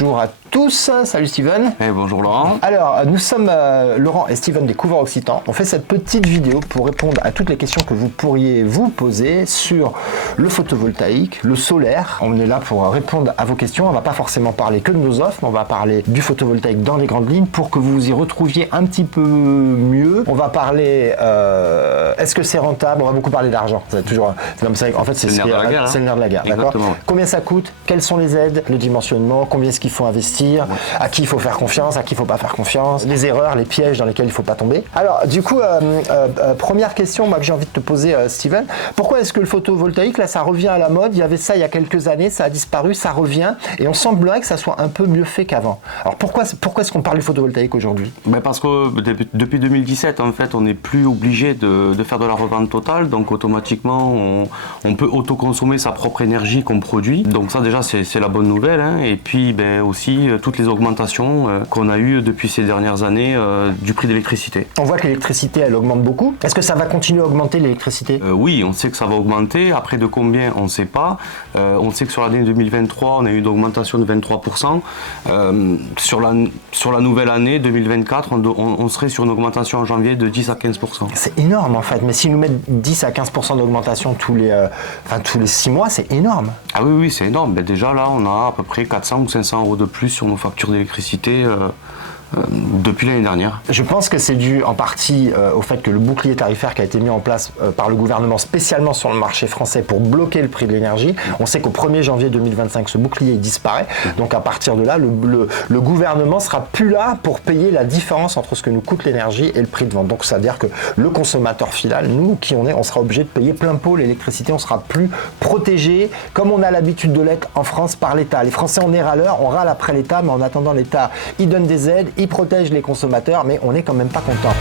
Bonjour à tous, salut Steven. Bonjour Laurent. Alors, nous sommes Laurent et Steven des Couvreurs Occitans. On fait cette petite vidéo pour répondre à toutes les questions que vous pourriez vous poser sur le photovoltaïque, le solaire. On est là pour répondre à vos questions. On va pas forcément parler que de nos offres, mais on va parler du photovoltaïque dans les grandes lignes pour que vous vous y retrouviez un petit peu mieux. On va parler, est-ce que c'est rentable? On va beaucoup parler d'argent. C'est toujours, c'est comme ça. En fait, c'est le nerf de la guerre. D'accord. Combien ça coûte? Quelles sont les aides? Le dimensionnement? Combien est-ce qu'il faut investir? À qui il faut faire confiance? À qui il faut pas faire confiance? Les erreurs, les pièges dans lesquels il faut pas tomber. Alors, du coup, première question, moi que j'ai envie de te poser, Steven. Pourquoi est-ce que le photovoltaïque, là, ça revient à la mode? Il y avait ça il y a quelques années, ça a disparu, ça revient, et on semblerait que ça soit un peu mieux fait qu'avant. Alors, pourquoi est-ce qu'on parle du photovoltaïque aujourd'hui? Parce que depuis 2017, en fait, on n'est plus obligé de faire de la revente totale, donc automatiquement, on peut autoconsommer sa propre énergie qu'on produit. Donc ça, déjà, c'est la bonne nouvelle. Hein. Et puis, aussi, toutes les augmentations qu'on a eues depuis ces dernières années du prix de l'électricité. On voit que l'électricité, elle augmente beaucoup. Est-ce que ça va continuer à augmenter l'électricité? Oui, on sait que ça va augmenter. Après, de combien, on ne sait pas. On sait que sur l'année 2023, on a eu une augmentation de 23%. Sur la nouvelle année 2024, on serait sur une augmentation en janvier de 10 à 15%. C'est énorme, en fait. Mais s'ils nous mettent 10 à 15% d'augmentation tous les 6 mois, c'est énorme. Ah oui, c'est énorme. Déjà, là, on a à peu près 400 ou 500 euros de plus sur nos factures d'électricité depuis l'année dernière. Je pense que c'est dû en partie au fait que le bouclier tarifaire qui a été mis en place par le gouvernement spécialement sur le marché français pour bloquer le prix de l'énergie. On sait qu'au 1er janvier 2025, ce bouclier disparaît. Donc à partir de là, le gouvernement sera plus là pour payer la différence entre ce que nous coûte l'énergie et le prix de vente. Donc ça veut dire que le consommateur final, nous qui on sera obligé de payer plein pot l'électricité. On sera plus protégé comme on a l'habitude de l'être en France par l'État. Les Français, on est râleurs, on râle après l'État, mais en attendant l'État, il donne des aides, il protège les consommateurs, mais on n'est quand même pas content.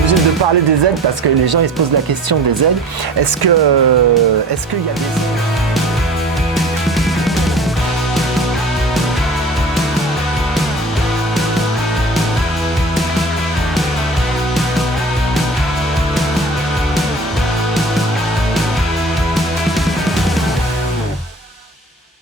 Obligé de parler des aides parce que les gens ils se posent la question des aides. Est-ce qu'il y a des aides?